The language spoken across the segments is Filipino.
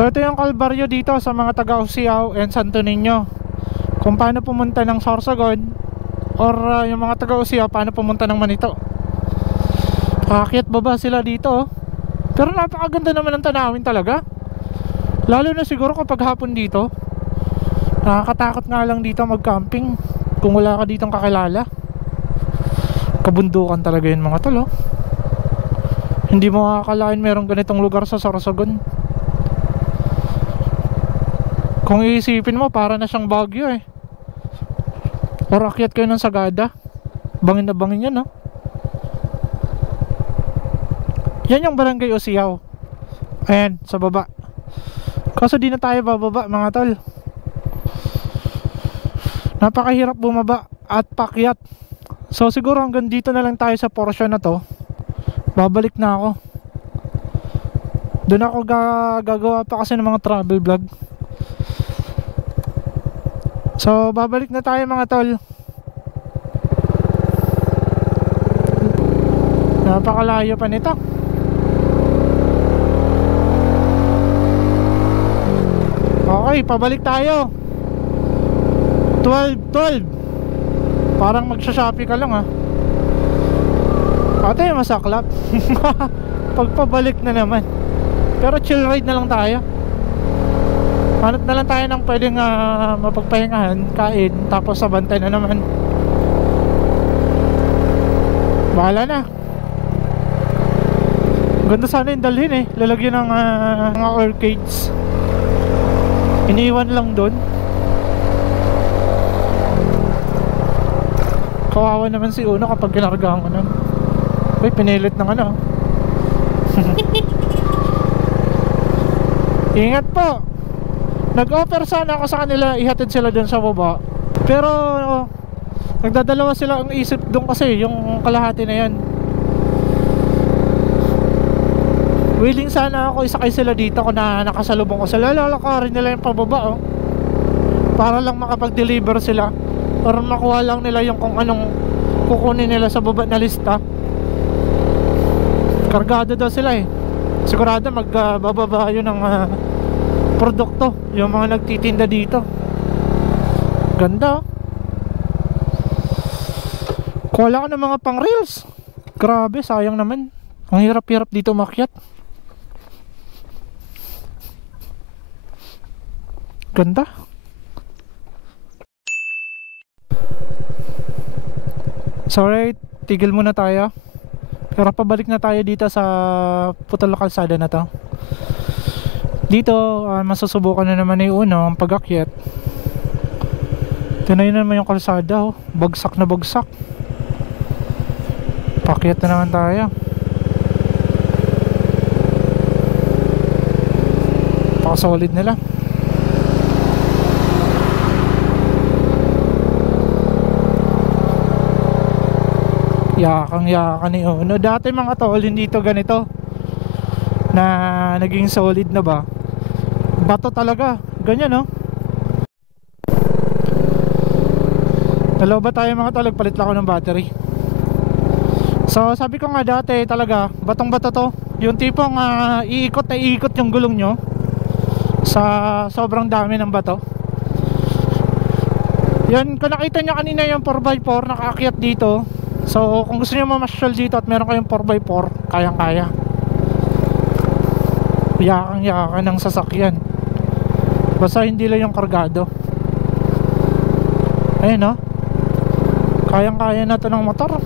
So ito yung kalbaryo dito sa mga taga Usiao and Santo Niño, kung paano pumunta ng Sorsogon or yung mga taga Usiao paano pumunta ng Manito. Aakyat baba sila dito, pero napakaganda naman ng tanawin talaga, lalo na siguro kapag hapon dito. Nakakatakot nga lang dito mag-camping kung wala ka ditong kakilala. Kabundukan talaga yun mga tol, oh. Hindi mo makakalain merong ganitong lugar sa Sorsogon. Kung iisipin mo, para na siyang Baguio eh. Or akyat kayo ng Sagada, bangin na bangin yan, no? Yan yung Barangay Usiao. Ayan, sa baba. Kaso di na tayo bababa mga tol. Napakahirap bumaba at pakyat. So siguro hanggang dito na lang tayo sa portion na to. Babalik na ako. Doon ako gagawa pa kasi ng mga travel vlog. So babalik na tayo mga tol. Napakalayo pa nito. Okay, pabalik tayo. 12. Parang magsha-shopee ka lang, ha. Ate, masaklap. Pagpabalik na naman. Pero chill ride na lang tayo. Hanap na lang tayo ng pwedeng mapagpahingahan, kain, tapos sabantay na naman. Bahala na. Ganda sana yung dalhin eh. Lalagyan ng mga arcades. Iniwan lang doon. Kawawa naman si Uno kapag kinargahan ko nun. Uy, pinilit ng ano. Ingat po. Nag-offer sana ako sa kanila, ihatid sila dun sa baba. Pero nagdadalawa sila ang isip dun kasi yung kalahati na yan. Willing sana ako isakay sila dito kung nakasalubong ko sila. Lalakarin nila yung pababa, oh, para lang makapag-deliver sila, para makuha lang nila yung kung anong kukunin nila sa baba na lista. Kargado daw sila eh. Sigurado magbababa yun ng produkto, yung mga nagtitinda dito. Ganda, oh. Kuha ka ng mga pang reels. Grabe, sayang naman. Ang hirap-hirap dito umakyat. Ganda. Sorry, tigil muna tayo. Pero pabalik na tayo dito sa putol na kalsada na to. Dito, masusubukan na naman yung Uno ang pag-akyat. Tinayin na naman yung kalsada, oh. Bagsak na bagsak. Pakyat na naman tayo. Paka-solid nila. Yakang-yakan ni Uno. Dati mga tol, hindi to ganito na naging solid na ba. Bato talaga. Ganyan, no? Dalawa ba tayo mga tol? Palit lang ako ng battery. So sabi ko nga dati talaga, batong bato to. Yung tipong iikot na iikot yung gulong nyo sa sobrang dami ng bato. Yan, kung nakita nyo kanina yung 4x4 nakaakyat dito. So kung gusto nyo mamasyal dito at meron kayong 4x4, kayang kaya. Yakang-yakan ng sasakyan. Basta hindi lang yung kargado. Ayun, no? Kayang-kaya na to ng motor.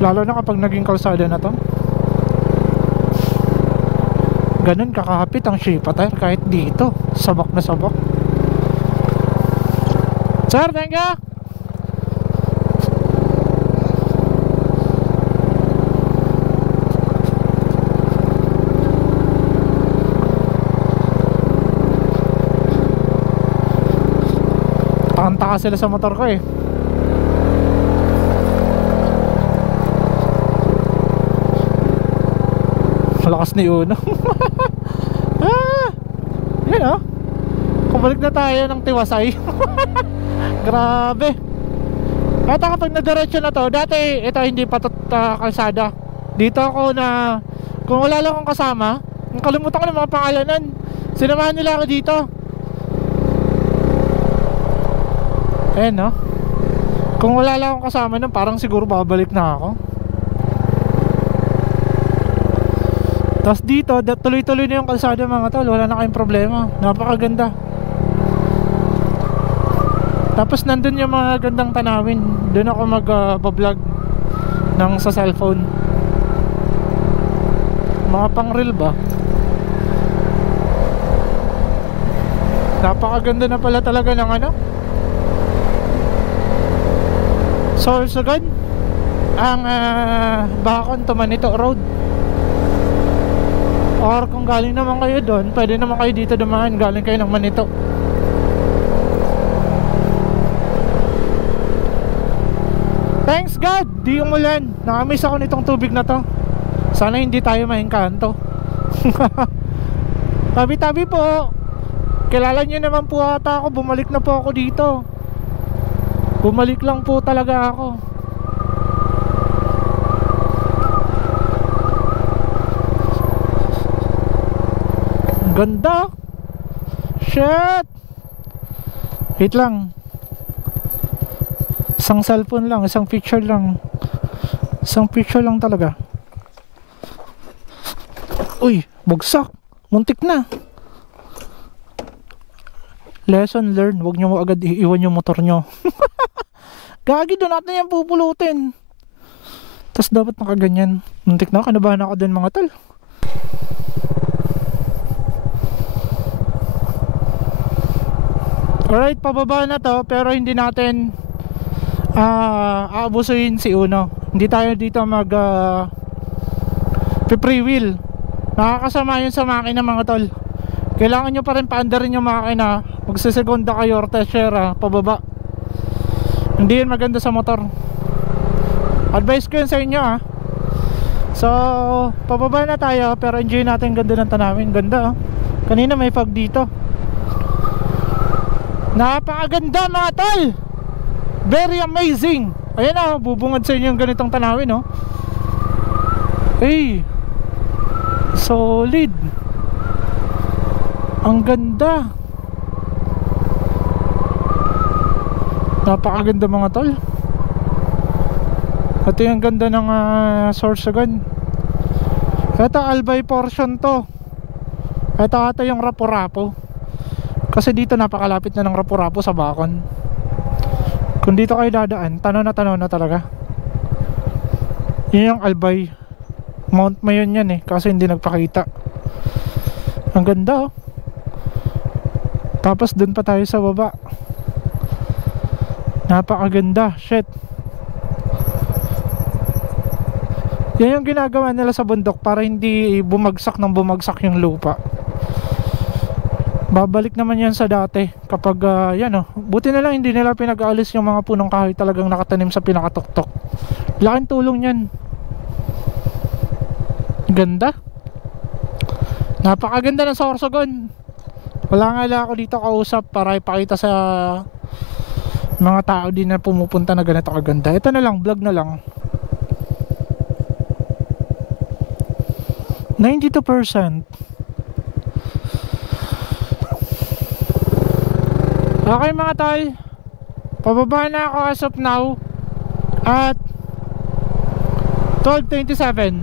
Lalo na kapag naging kalsada na to. Ganun kakahapit ang Shipa tire kahit dito. Sabak na sabak. Sir, thank you. Taka sila sa motor ko eh. Malakas ni Uno. Yan, oh. Kumalik na tayo ng Tiwasay. Grabe. Kata kapag nadiretso na to, dati ito hindi pa kalsada. Dito ako na, kung wala lang akong kasama, Nakalimutan ko ng mga pangalanan. Sinamahan nila ako dito. Ayan no. Kung wala lang akong kasama nun, parang siguro babalik na ako. Tapos dito, tuloy-tuloy na yung kalsada mga tol. Wala na kayong problema. Napakaganda. Tapos nandun yung mga gandang tanawin. Doon ako mag-vlog ng sa cellphone. Mga pang reel ba? Napakaganda na pala talaga ng ano. Sorsogon ang Bacon to Manito Road. Or kung galing naman kayo doon, pwede naman kayo dito dumaan. Galing kayo ng Manito. Thanks God, di umulan. Nakamiss ako nitong tubig na to. Sana hindi tayo maengkanto. Tabi-tabi po. Kilala nyo naman po ata ako. Bumalik na po ako dito. Bumalik lang po talaga ako. Ganda. Shit. Wait lang. Isang cellphone lang, isang picture lang. Isang picture lang talaga. Uy, bugsak. Muntik na. Lesson learned. Huwag nyo agad iiwan yung motor nyo. Gagi, doon natin yan pupulutin. Tapos dapat nakaganyan. Muntik na, kanabahan ako din mga tol. Alright, pababa na to. Pero hindi natin aabusuin si Uno. Hindi tayo dito mag free wheel. Nakakasama yun sa makina mga tol. Kailangan nyo pa rin paandarin yung makina. Magsisegonda kayo or tertiara pababa. Hindi yun maganda sa motor. Advice ko yun sa inyo So pababa na tayo. Pero enjoy natin ganda ng tanawin. Ganda Kanina may fog dito. Napakaganda mga tol. Very amazing. Ayan bubungad sa inyo yung ganitong tanawin Hey, solid. Ang ganda. Napakaganda mga tol. Ito yung ganda ng Sorsogon. Ito Albay portion to. Ito yung Rapu-Rapu. Kasi dito napakalapit na ng Rapu-Rapu sa Bacon. Kung dito kayo dadaan, tanaw na talaga. Yun yung Albay. Mount Mayon yan kasi hindi nagpakita. Ang ganda Tapos dun pa tayo sa baba. Napakaganda. Shit. Yan yung ginagawa nila sa bundok para hindi bumagsak ng bumagsak yung lupa. Babalik naman yan sa dati kapag buti na lang hindi nila pinag-aalis yung mga punong kahoy talagang nakatanim sa pinakatuktok. Laking tulong yan. Ganda. Napakaganda ng Sorsogon. Wala nga lang ako dito kausap para ipakita sa mga tao din na pumupunta na ganito kaganda. Ito na lang, vlog na lang. 92%. Okay mga tol, pababa na ako as of now at 12:27.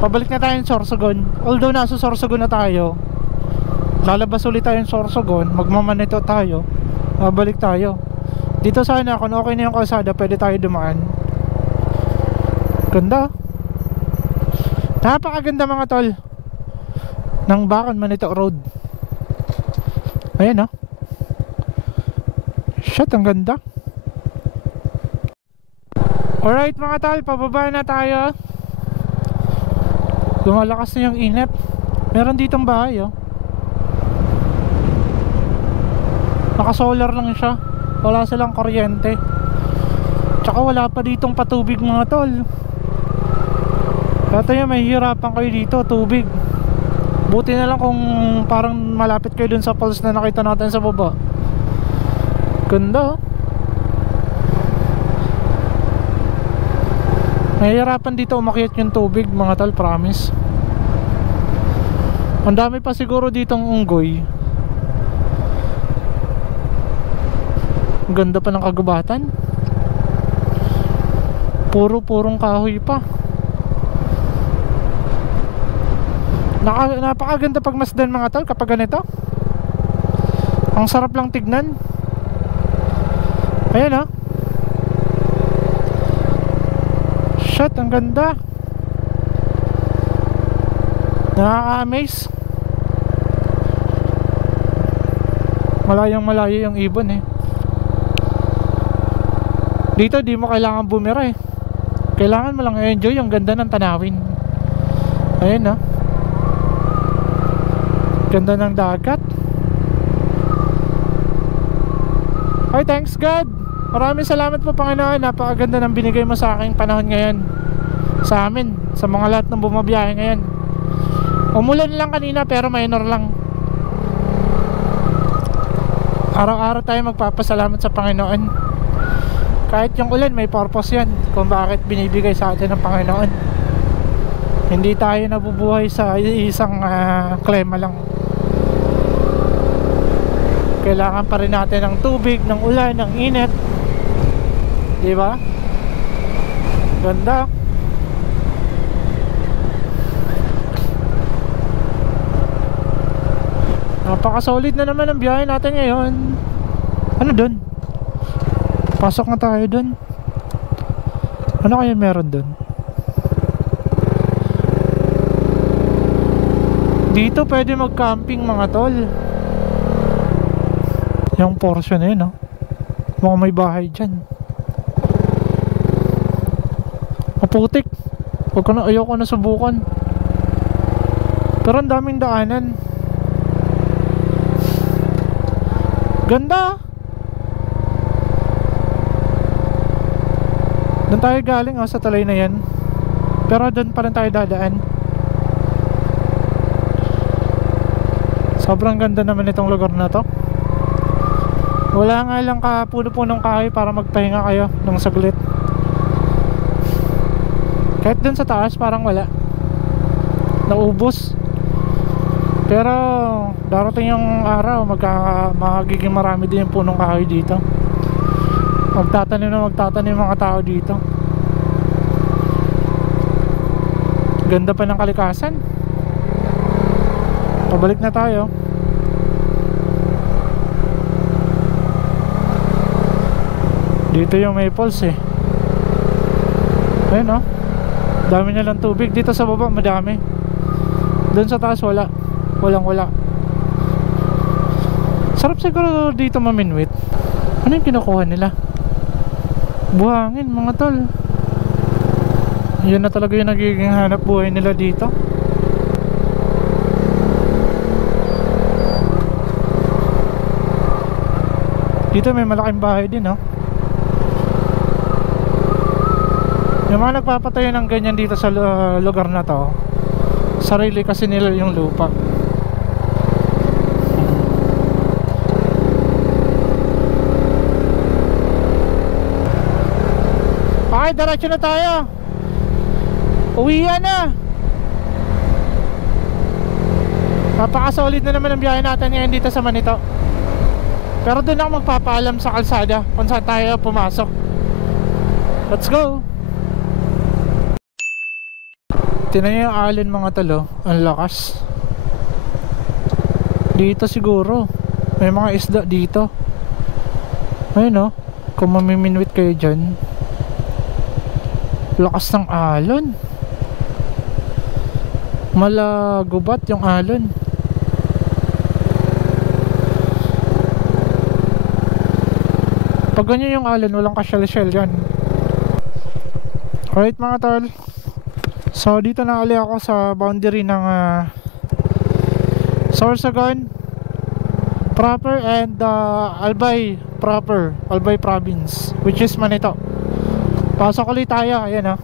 Pabalik na tayo ng Sorsogon. Although nasa Sorsogon na tayo, lalabas ulit tayo ng Sorsogon, magmamanito tayo, babalik tayo dito. Sana kung okay na yung kalsada pwede tayo dumaan. Ganda. Napakaganda mga tol ng Bacon Manito Road. Ayan Shit, ang ganda. Alright mga tol, pababa na tayo. Lumalakas na yung init. Meron ditong bahay naka-solar lang siya. Wala silang kuryente. Tsaka wala pa ditong patubig mga tol. Kaya tayo mahihirapan kayo dito, tubig. Buti na lang kung parang malapit kayo dun sa falls na nakita natin sa baba. Ganda mahihirapan dito umakyat yung tubig mga tol, promise. Ang dami pa siguro ditong unggoy. Ang ganda pa ng kagubatan. Purong kahoy pa. Napakaganda pagmasdan mga tol kapag ganito. Ang sarap lang tignan. Ayan, oh. Shit, ang ganda. Nakaka-amaze. Malayong malayo yung ibon eh. Dito di mo kailangan bumira eh. Kailangan mo lang enjoy yung ganda ng tanawin. Ayan, oh. Ganda ng dagat. Ay, thanks God. Maraming salamat po Panginoon. Napakaganda ng binigay mo sa aking panahon ngayon. Sa amin, sa mga lahat ng bumabiyahe ngayon. Umulan lang kanina pero minor lang. Araw-araw tayo magpapasalamat sa Panginoon. Kahit yung ulan may purpose yan kung bakit binibigay sa atin ng Panginoon. Hindi tayo nabubuhay sa isang klema lang. Kailangan pa rin natin ng tubig, ng ulan, ng init. Diba? Ganda. Napaka-solid na naman ang biyahe natin ngayon. Ano dun? Pasok na tayo dun. Ano kaya meron dun? Dito pwede mag-camping mga tol. Yung portion na yun, no? Mukhang may bahay dyan. Maputik. Ayoko na subukan. Pero ang daming daanan. Ganda. Doon tayo galing, sa tulay na yan. Pero doon pa rin tayo dadaan. Sobrang ganda naman itong lugar na to. Wala nga lang puno-punong kahoy para magpahinga kayo ng saglit. Kahit dun sa taas parang wala. Naubos. Pero darating yung araw magiging marami din yung punong kahoy dito. Magtatanim mga tao dito. Ganda pa ng kalikasan. Pabalik na tayo. Dito yung Maples eh. Ayun, oh. Dami nilang tubig. Dito sa baba madami. Doon sa taas wala. Wala. Sarap siguro dito maminwit. Ano yung kinukuha nila? Buhangin mga tol. Yun na talaga yung nagiging hanap buhay nila dito. Dito may malaking bahay din, oh. Yung mga nagpapatayo ng ganyan dito sa lugar na to, sarili kasi nila yung lupa. Okay, diretso na tayo. Uwian na. Napaka-solid na naman ang biyahe natin ngayon dito sa Manito. Pero doon ako magpapaalam sa kalsada kung saan tayo pumasok. Let's go. Tinan nyo yung alon mga talo. Ang lakas. Dito siguro may mga isda dito. Ayun, oh. Kung mamiminwit kayo dyan. Lakas ng alon. Malagubat yung alon. Pag ganyan yung alon, walang ka-shell dyan. Alright mga tol. So dito na ulit ako sa boundary ng Sorsogon proper and Albay proper, Albay province, which is Manito. Pasok ulit tayo, ayan, oh.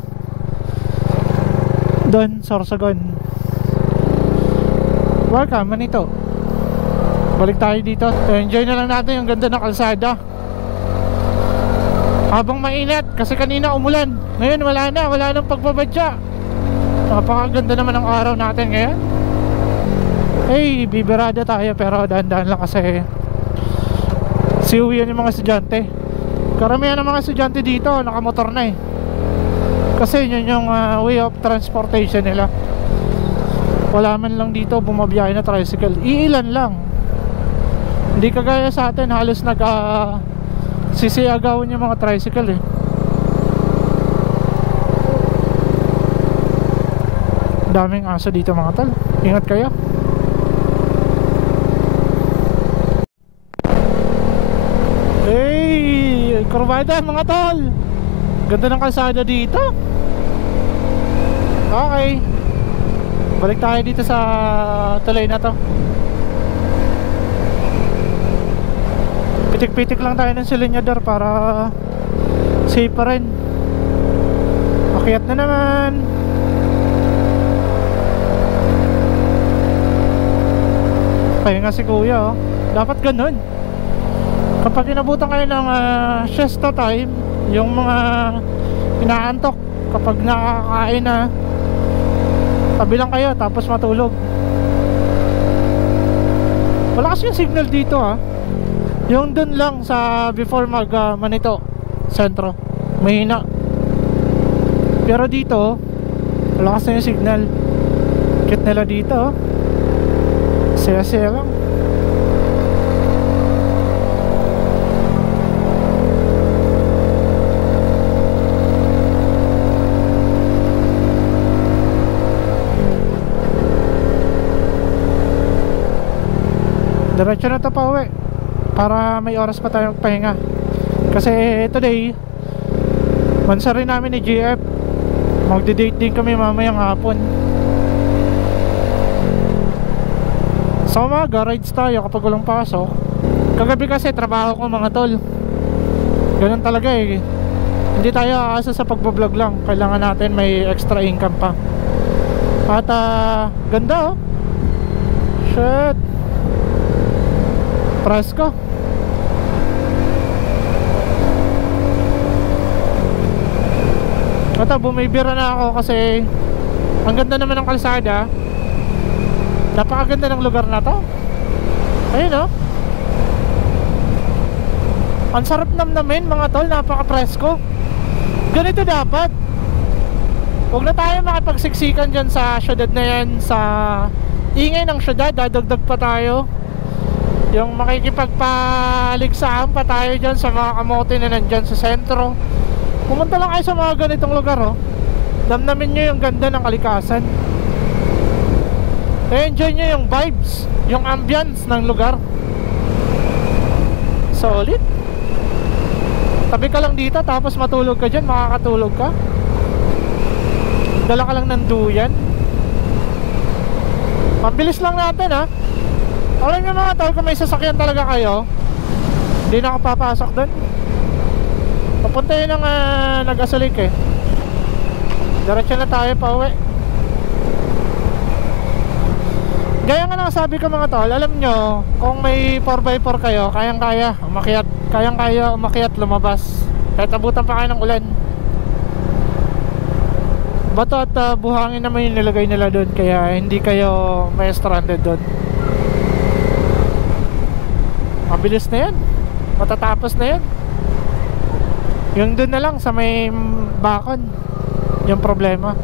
Doon, Sorsogon. Welcome, Manito. Balik tayo dito. Enjoy na lang natin yung ganda ng kalsada. Habang mainit, kasi kanina umulan. Ngayon wala nang pagbabadya. Napakaganda naman ang araw natin ngayon. Hey, bibirada tayo pero dahan-dahan lang kasi siuwian yung mga estudyante. Karamihan ng mga estudyante dito nakamotor na eh, kasi yun yung way of transportation nila. Wala man lang dito bumabiyahe na tricycle, iilan lang. Hindi kagaya sa atin, halos sisiagawan yung mga tricycle eh. Daming aso dito mga tol, ingat kayo. Hey, kurbada mga tol, ganda ng kalsada dito. Okay, balik tayo dito sa tulay na to. Pitik-pitik lang tayo ng silinyador para safe pa rin. Akyat na naman. Pahinga si kuya oh. Dapat ganun. Kapag inabutan kayo ng siesta time, yung mga inaantok, kapag nakakain na, tabi lang kayo tapos matulog. Wala kasi yung signal dito ah. Yung dun lang sa before Manito Sentro, mahina. Pero dito wala kasi yung signal. Kit nila dito oh. Saya-saya lang. Diretso na ito pa uwi para may oras pa tayong pahinga. Kasi today mansa rin namin ni GF, magde-date din kami mamayang hapon. Sa umaga rides tayo kapag walang pasok. Kagabi kasi trabaho ko mga tol, ganun talaga eh. Hindi tayo aasa sa pagbablog lang, kailangan natin may extra income pa. At ganda oh. Shit, presko. Ito, bumibira na ako kasi ang ganda naman ng kalsada. Napakaganda ng lugar na to. Ayun oh. Ang sarap namnamin mga tol, napaka-presko. Ganito dapat. Huwag na tayo makipagsiksikan dyan sa syudad na yan. Sa ingay ng syudad, dadagdag pa tayo. Yung makikipagpaligsahan pa tayo dyan sa mga kamote na nandyan sa sentro. Pumunta lang kayo sa mga ganitong lugar oh. Damnamin nyo yung ganda ng kalikasan. Enjoy nyo yung vibes, yung ambience ng lugar. Solid. Tabi ka lang dito tapos matulog ka dyan, makakatulog ka. Dala ka lang ng duyan. Mabilis lang natin ha. Alam nyo mga tol, kung may sasakyan talaga kayo, hindi na ako papasok doon. Papunta yun ng nag-asulik eh. Diretso na tayo pa uwi. Gaya nga sabi ko mga tol, alam nyo, kung may 4x4 kayo, kayang-kaya umakyat. Kayang-kaya umakyat, lumabas. Kahit abutan pa kayo ng ulan. Bato at buhangin naman yung nilagay nila doon, kaya hindi kayo may stranded doon. Mabilis na yan, matatapos na yan. Yung doon na lang sa may bakon yung problema.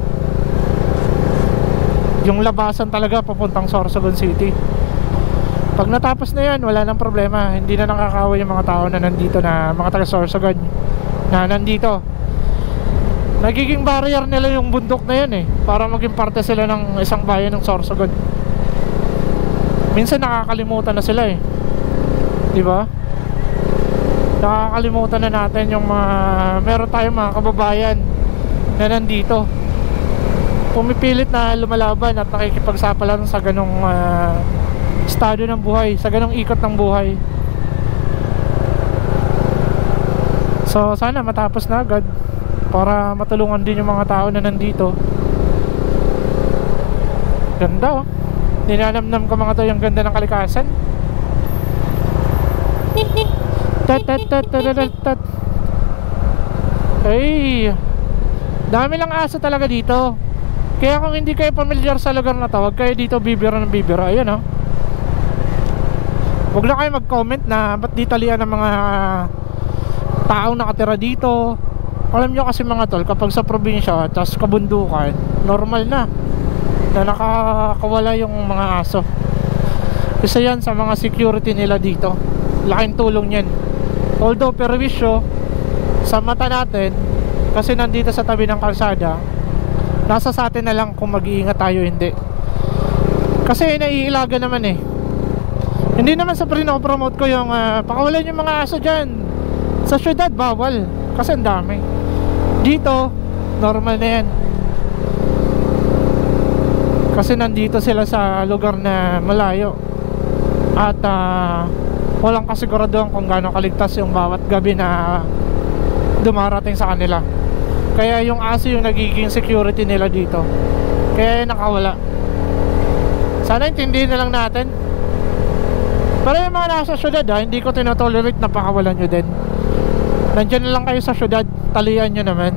Yung labasan talaga papuntang Sorsogon City. Pag natapos na yan, wala nang problema. Hindi na nakakawa yung mga tao na nandito, na mga taga Sorsogon na nandito. Nagiging barrier nila yung bundok na yan eh, para maging parte sila ng isang bayan ng Sorsogon. Minsan nakakalimutan na sila eh, diba? Nakakalimutan na natin yung meron tayong mga kababayan na nandito, pumipilit na lumalaban at nakikipagsapalaran sa ganong estado ng buhay, sa ganong ikot ng buhay. So sana matapos na agad para matulungan din yung mga tao na nandito. Ganda oh. Ninanamnam ko mga to yung ganda ng kalikasan. Ay, dami lang aso talaga dito. Kaya kung hindi kayo pamilyar sa lugar na to, huwag kayo dito bibira ng bibira. Ayan oh. Huwag lang kayo mag-comment na ba't di talian ng mga taong nakatira dito. Alam nyo kasi mga tol, kapag sa probinsya tas kabundukan, normal na nakakawala yung mga aso. Isa yan sa mga security nila dito. Laking tulong yan. Although perwisyo sa mata natin, kasi nandito sa tabi ng kalsada, nasa sa atin na lang kung mag-iingat tayo hindi. Kasi naiilaga naman eh. Hindi naman sa promote ko yung pakawalan yung mga aso dyan. Sa syudad bawal kasi ang dami. Dito normal na yan, kasi nandito sila sa lugar na malayo. At walang kasiguraduhan kung gaano kaligtas yung bawat gabi na dumarating sa kanila. Kaya yung aso yung nagiging security nila dito. Kaya nakawala. Sana intindihin na lang natin. Pero yung mga nasa syudad hindi ko tinotolerate na pakawalan nyo din. Nandiyan na lang kayo sa syudad, talian nyo naman.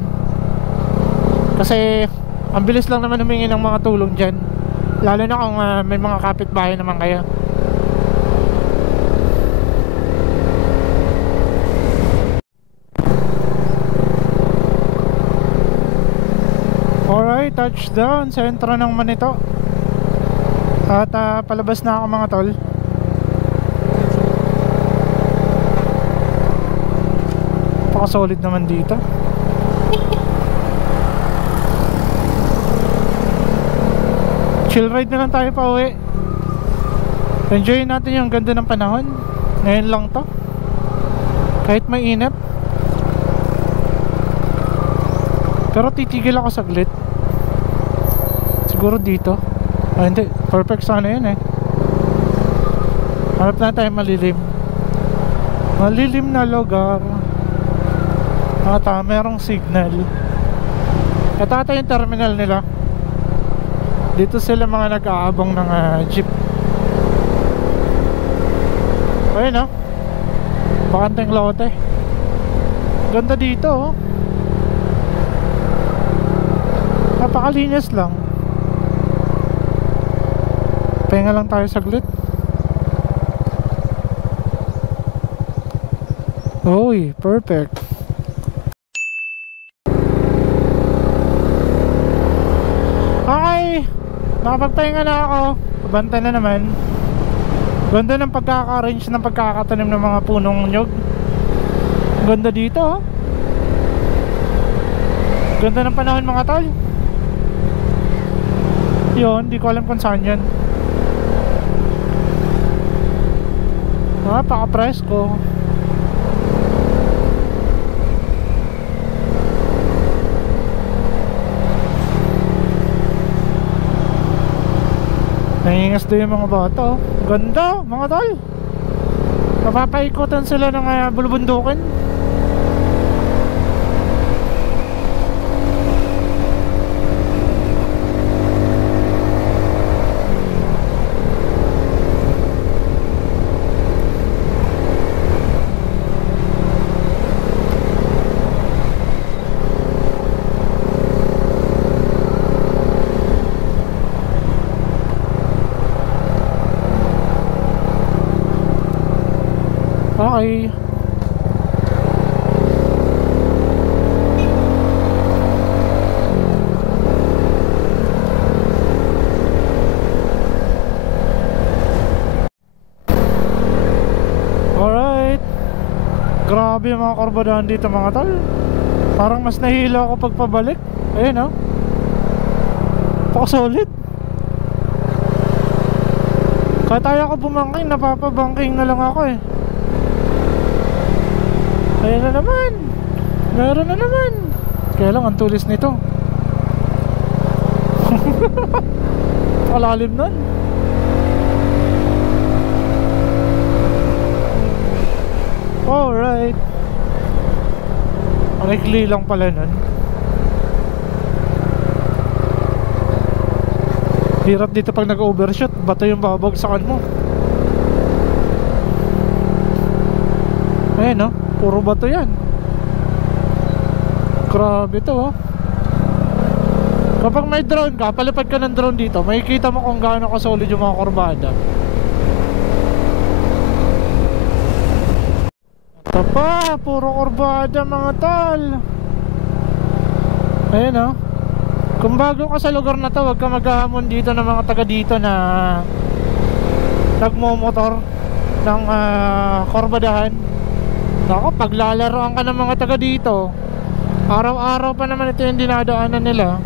Kasi ang bilis lang naman humingi ng mga tulong dyan, lalo na kung may mga kapitbahay naman kayo. Alright, touchdown, sentro ng Manito. At palabas na ako mga tol. Solid naman dito. Chill ride na lang tayo pa uwi. Enjoy natin yung ganda ng panahon. Ngayon lang to, kahit may init. Pero titigil ako saglit. Siguro dito. Hindi, perfect sana yun eh. Hanap na tayo malilim na lugar. At merong signal. Ito ata yung terminal nila. Dito sila mga nag-aabang ng jeep. Ayun bakanteng lote. Ganda dito napakalinis lang. Pahinga lang tayo saglit. Uy, perfect. Nakapagpahinga na ako. Banta na naman. Ganda ng pagkaka-arrange ng pagkakatanim ng mga punong nyog. Ganda dito Ganda ng panahon mga tol. Yun, di ko alam kung saan yan. Napaka-presko. Nangingas doon yung mga bata Ganda mga tol. Mapapaikutan sila ng bulubundukin. Okay. Alright. Grabe yung mga karbadahan dito mga tol. Parang mas nahila ako pagpabalik. Ayun solid. Kahit ayaw ko bumangking, napapabangking na lang ako eh. Ayan na naman. Meron na naman. Kaya lang ang tulis nito. Palalim nun. Alright. Ang ikli lang pala nun. Hirap dito pag nag-overshoot. Bato yung babagsakan mo. Ayan puro bato yan. Grabe to Kapag may drone ka, palipad ka ng drone dito, makikita mo kung gaano ka solid yung mga kurbada. Ito pa, puro kurbada mga tol. Ayan o. Kung bago ka sa lugar na to, huwag ka maghahamon dito ng mga taga dito na nagmomotor ng kurbadahan. Ako, paglalaroan ka ng mga taga dito, araw-araw pa naman ito yung dinadaanan nila.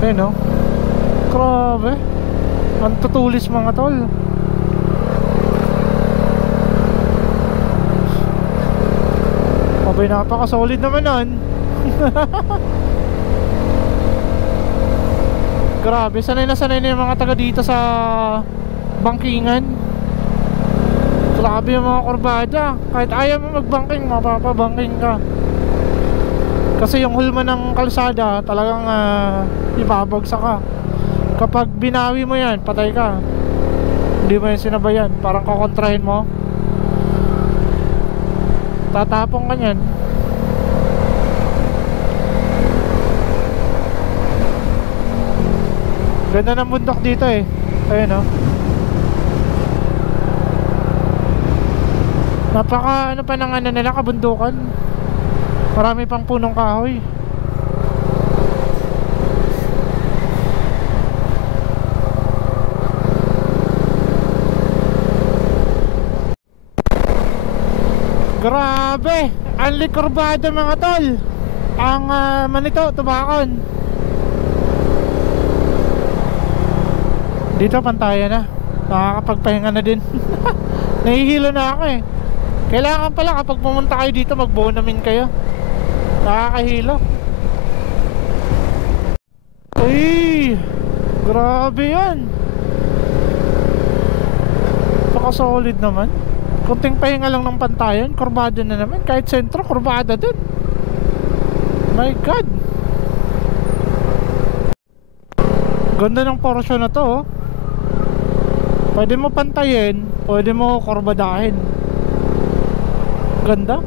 Ayan o. Grabe. Ang tutulis mga tol. Abay, napaka-solid naman nun. Grabe, sanay na yung mga taga dito sa bangkingan. Grabe yung mga kurbada. Kahit ayaw mo magbangking, mapapabangking ka. Kasi yung hulma ng kalsada talagang ibabagsak ka. Kapag binawi mo yan, patay ka. Hindi mo yan sinabayan, parang kakontrahin mo, tatapong ka nyan. Ganda ng bundok dito eh. Ayun o. Napaka ano pa ng ano nila, kabundukan. Marami pang punong kahoy. Grabe, ang likurbado mga tol. Ang Manito, Tubacon. Dito pantayan na. Nakakapagpahinga na din. Nahihilo na ako eh. Kailangan pala kapag pumunta kayo dito, mag-bonamin kayo. Nakakahilo. Uy, grabe yan. Paka-solid naman. Kunting pahinga lang ng pantayan, kurbada na naman. Kahit sentro, kurbada din. My God. Ganda ng portion na to oh. Pwede mo pantayin, pwede mo kurbadahin. Ganda.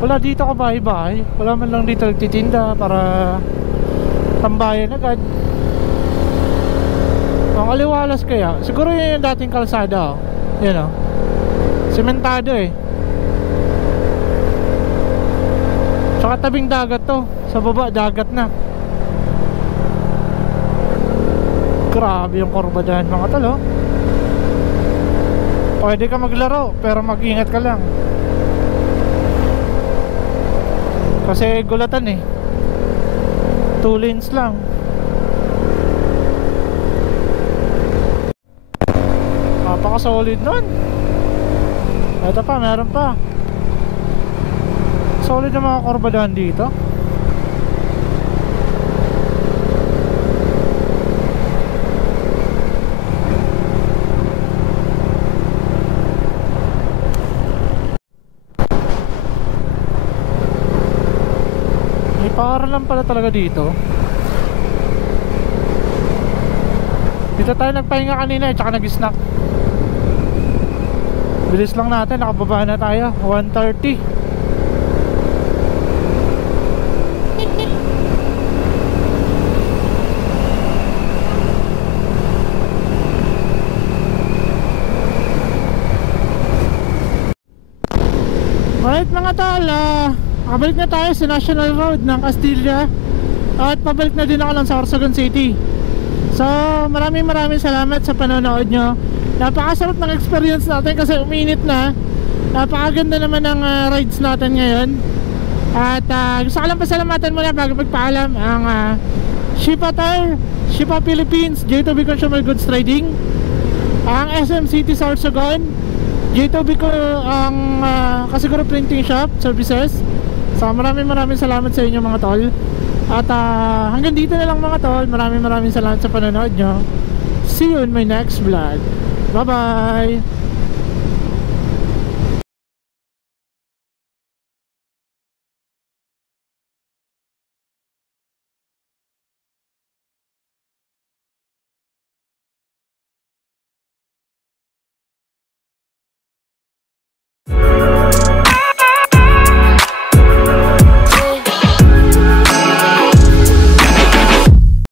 Wala dito ka bahay-bahay. Wala man lang dito nagtitinda para tambayan agad. Ang aliwalas kaya. Siguro yun yung dating kalsada oh. Yan oh. Sementado eh. Tsaka tabing dagat to. Sa baba dagat na. Grabe yung kurbadahan mga tol oh. Pwede ka maglaro pero mag-ingat ka lang. Kasi gulatan eh. 2 lanes lang. Napaka-solid nun. Ito pa, meron pa. Solid na mga kurbadahan dito. May paaralan pala talaga dito. Dito tayo nagpahinga kanina eh, tsaka nag-snack. Bilis lang natin, nakababa na tayo 1:30. Alright mga tol, pabalik na tayo sa National Road ng Castilla. At pabalik na din ako ng Sorsogon City. So maraming salamat sa panonood nyo. Napakasarap ng experience natin kasi uminit na. Napakaganda naman ng rides natin ngayon. At gusto ko lang pasalamatan muna bago magpaalam ang Shipa Philippines, J2B Consumer Goods Trading, ang SM City Sorsogon, J2B ko ang Kasiguro Printing Shop Services. So maraming salamat sa inyo mga tol. At hanggang dito na lang mga tol. Maraming salamat sa panonood nyo. See you in my next vlog. Bye bye.